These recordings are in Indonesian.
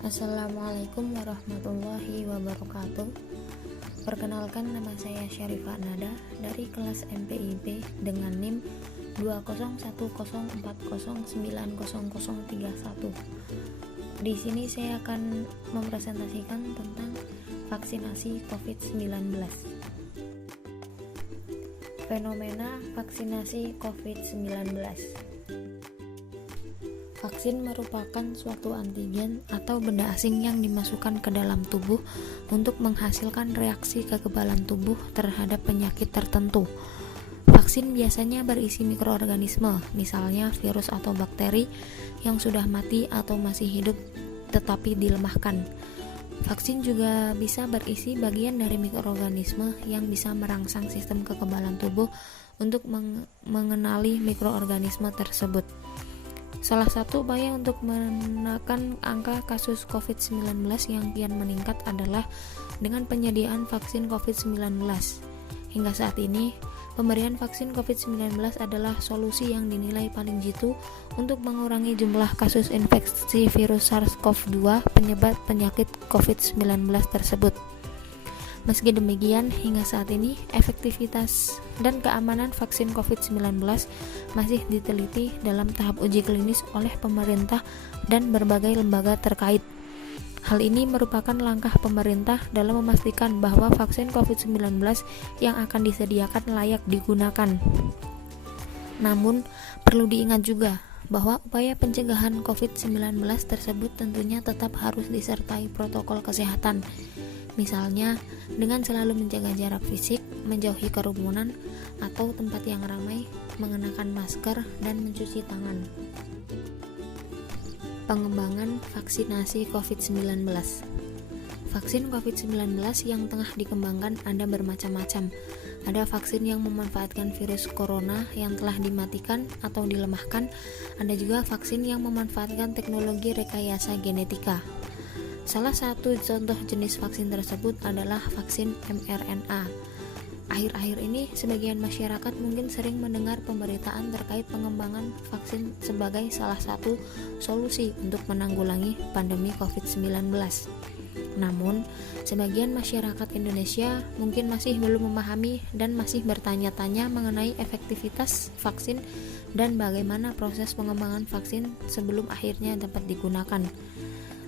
Assalamualaikum warahmatullahi wabarakatuh. Perkenalkan, nama saya Syarifah Nada dari kelas MPIB dengan NIM 20104090031. Di sini saya akan mempresentasikan tentang vaksinasi COVID-19. Fenomena vaksinasi COVID-19. Vaksin merupakan suatu antigen atau benda asing yang dimasukkan ke dalam tubuh untuk menghasilkan reaksi kekebalan tubuh terhadap penyakit tertentu. Vaksin biasanya berisi mikroorganisme, misalnya virus atau bakteri yang sudah mati atau masih hidup tetapi dilemahkan. Vaksin juga bisa berisi bagian dari mikroorganisme yang bisa merangsang sistem kekebalan tubuh untuk mengenali mikroorganisme tersebut. Salah satu upaya untuk menekan angka kasus COVID-19 yang kian meningkat adalah dengan penyediaan vaksin COVID-19. Hingga saat ini, pemberian vaksin COVID-19 adalah solusi yang dinilai paling jitu untuk mengurangi jumlah kasus infeksi virus SARS-CoV-2 penyebab penyakit COVID-19 tersebut. Meski demikian, hingga saat ini efektivitas dan keamanan vaksin COVID-19 masih diteliti dalam tahap uji klinis oleh pemerintah dan berbagai lembaga terkait. Hal ini merupakan langkah pemerintah dalam memastikan bahwa vaksin COVID-19 yang akan disediakan layak digunakan. Namun, perlu diingat juga bahwa upaya pencegahan COVID-19 tersebut tentunya tetap harus disertai protokol kesehatan. Misalnya, dengan selalu menjaga jarak fisik, menjauhi kerumunan atau tempat yang ramai, mengenakan masker, dan mencuci tangan. Pengembangan vaksinasi COVID-19. Vaksin COVID-19 yang tengah dikembangkan ada bermacam-macam. Ada vaksin yang memanfaatkan virus corona yang telah dimatikan atau dilemahkan. Ada juga vaksin yang memanfaatkan teknologi rekayasa genetika. Salah satu contoh jenis vaksin tersebut adalah vaksin mRNA. Akhir-akhir ini, sebagian masyarakat mungkin sering mendengar pemberitaan terkait pengembangan vaksin sebagai salah satu solusi untuk menanggulangi pandemi COVID-19. Namun, sebagian masyarakat Indonesia mungkin masih belum memahami dan masih bertanya-tanya mengenai efektivitas vaksin dan bagaimana proses pengembangan vaksin sebelum akhirnya dapat digunakan.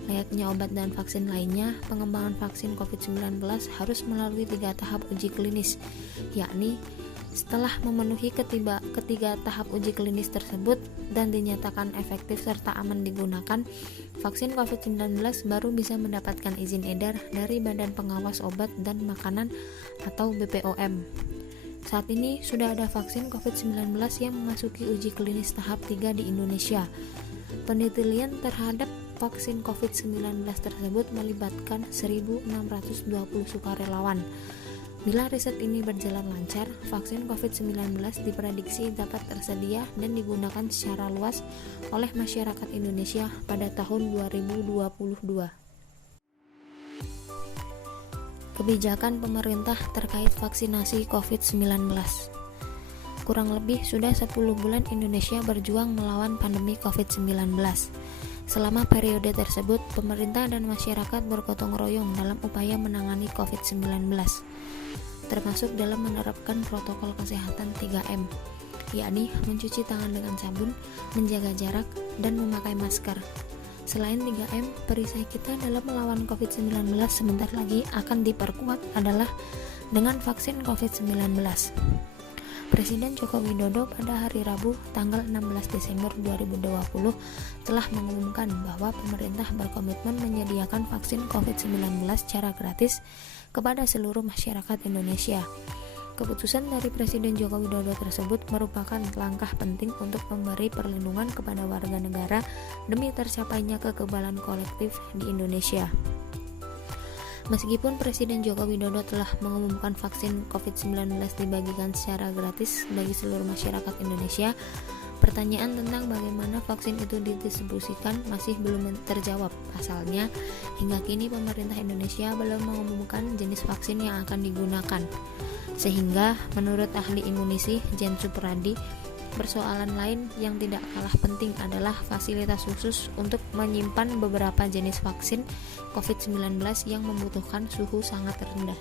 Layaknya obat dan vaksin lainnya, pengembangan vaksin COVID-19 harus melalui 3 tahap uji klinis, yakni setelah memenuhi ketiga tahap uji klinis tersebut dan dinyatakan efektif serta aman digunakan, vaksin COVID-19 baru bisa mendapatkan izin edar dari Badan Pengawas Obat dan Makanan atau BPOM. Saat ini sudah ada vaksin COVID-19 yang memasuki uji klinis tahap 3 di Indonesia. Penelitian terhadap vaksin COVID-19 tersebut melibatkan 1.620 sukarelawan. Bila riset ini berjalan lancar, vaksin COVID-19 diprediksi dapat tersedia dan digunakan secara luas oleh masyarakat Indonesia pada tahun 2022. Kebijakan pemerintah terkait vaksinasi COVID-19. Kurang lebih sudah 10 bulan Indonesia berjuang melawan pandemi COVID-19. Selama periode tersebut, pemerintah dan masyarakat bergotong royong dalam upaya menangani COVID-19, termasuk dalam menerapkan protokol kesehatan 3M, yakni mencuci tangan dengan sabun, menjaga jarak, dan memakai masker. Selain 3M, perisai kita dalam melawan COVID-19 sebentar lagi akan diperkuat adalah dengan vaksin COVID-19. Presiden Joko Widodo pada hari Rabu tanggal 16 Desember 2020 telah mengumumkan bahwa pemerintah berkomitmen menyediakan vaksin COVID-19 secara gratis kepada seluruh masyarakat Indonesia. Keputusan dari Presiden Joko Widodo tersebut merupakan langkah penting untuk memberi perlindungan kepada warga negara demi tercapainya kekebalan kolektif di Indonesia. Meskipun Presiden Joko Widodo telah mengumumkan vaksin COVID-19 dibagikan secara gratis bagi seluruh masyarakat Indonesia, pertanyaan tentang bagaimana vaksin itu didistribusikan masih belum terjawab. Pasalnya, hingga kini pemerintah Indonesia belum mengumumkan jenis vaksin yang akan digunakan. Sehingga, menurut ahli imunisi Jen Supradi, persoalan lain yang tidak kalah penting adalah fasilitas khusus untuk menyimpan beberapa jenis vaksin COVID-19 yang membutuhkan suhu sangat rendah.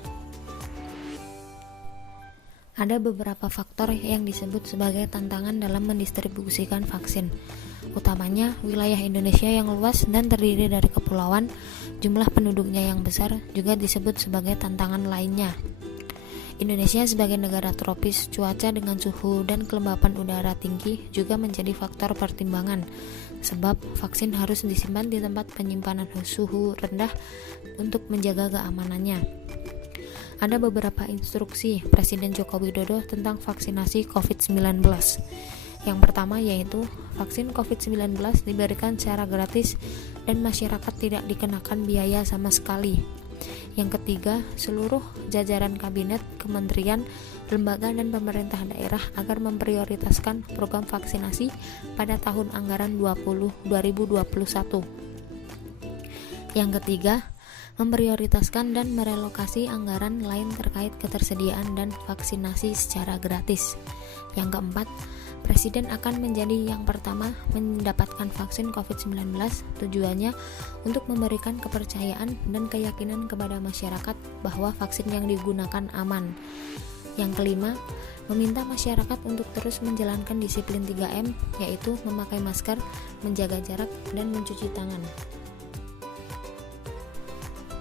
Ada beberapa faktor yang disebut sebagai tantangan dalam mendistribusikan vaksin, utamanya wilayah Indonesia yang luas dan terdiri dari kepulauan. Jumlah penduduknya yang besar juga disebut sebagai tantangan lainnya. Indonesia sebagai negara tropis, cuaca dengan suhu dan kelembapan udara tinggi juga menjadi faktor pertimbangan, sebab vaksin harus disimpan di tempat penyimpanan suhu rendah untuk menjaga keamanannya. Ada beberapa instruksi Presiden Joko Widodo tentang vaksinasi COVID-19. Yang pertama yaitu vaksin COVID-19 diberikan secara gratis dan masyarakat tidak dikenakan biaya sama sekali. Yang ketiga, seluruh jajaran kabinet, kementerian, lembaga dan pemerintah daerah agar memprioritaskan program vaksinasi pada tahun anggaran 2021. Yang ketiga, memprioritaskan dan merelokasi anggaran lain terkait ketersediaan dan vaksinasi secara gratis. Yang keempat, Presiden akan menjadi yang pertama mendapatkan vaksin COVID-19, tujuannya untuk memberikan kepercayaan dan keyakinan kepada masyarakat bahwa vaksin yang digunakan aman. Yang kelima, meminta masyarakat untuk terus menjalankan disiplin 3M, yaitu memakai masker, menjaga jarak, dan mencuci tangan.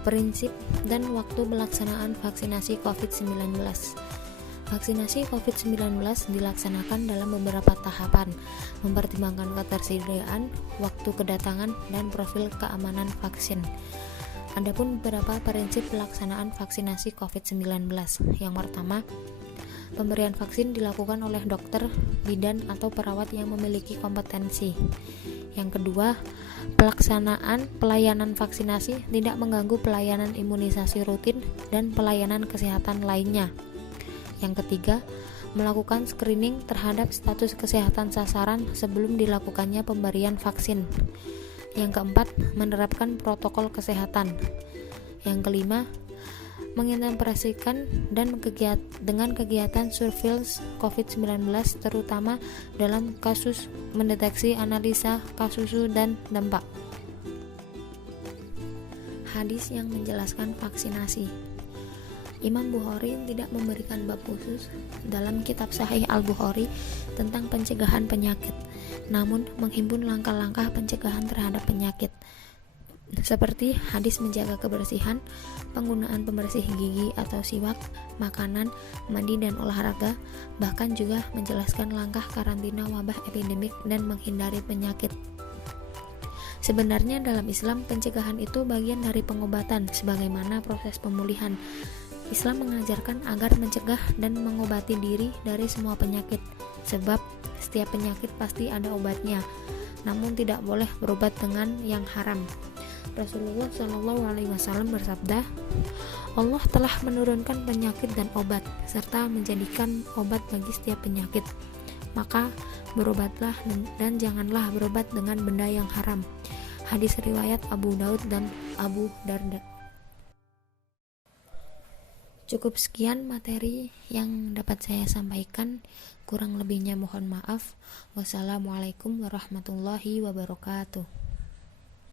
Prinsip dan waktu pelaksanaan vaksinasi COVID-19. Vaksinasi COVID-19 dilaksanakan dalam beberapa tahapan, mempertimbangkan ketersediaan, waktu kedatangan, dan profil keamanan vaksin. Adapun beberapa prinsip pelaksanaan vaksinasi COVID-19. Yang pertama, pemberian vaksin dilakukan oleh dokter, bidan, atau perawat yang memiliki kompetensi. Yang kedua, pelaksanaan pelayanan vaksinasi tidak mengganggu pelayanan imunisasi rutin dan pelayanan kesehatan lainnya. Yang ketiga, melakukan screening terhadap status kesehatan sasaran sebelum dilakukannya pemberian vaksin. Yang keempat, menerapkan protokol kesehatan. Yang kelima, mengintegrasikan dengan kegiatan surveillance COVID-19 terutama dalam kasus mendeteksi analisa kasus dan dampak. Hadis yang menjelaskan vaksinasi. Imam Bukhari tidak memberikan bab khusus dalam kitab Sahih Al-Bukhari tentang pencegahan penyakit, namun menghimpun langkah-langkah pencegahan terhadap penyakit, seperti hadis menjaga kebersihan, penggunaan pembersih gigi atau siwak, makanan, mandi dan olahraga, bahkan juga menjelaskan langkah karantina wabah epidemik dan menghindari penyakit. Sebenarnya dalam Islam, pencegahan itu bagian dari pengobatan sebagaimana proses pemulihan. Islam mengajarkan agar mencegah dan mengobati diri dari semua penyakit, sebab setiap penyakit pasti ada obatnya, namun tidak boleh berobat dengan yang haram. Rasulullah SAW bersabda, Allah telah menurunkan penyakit dan obat, serta menjadikan obat bagi setiap penyakit. Maka berobatlah dan janganlah berobat dengan benda yang haram. Hadis riwayat Abu Daud dan Abu Darda. Cukup sekian materi yang dapat saya sampaikan, kurang lebihnya mohon maaf. Wassalamualaikum warahmatullahi wabarakatuh.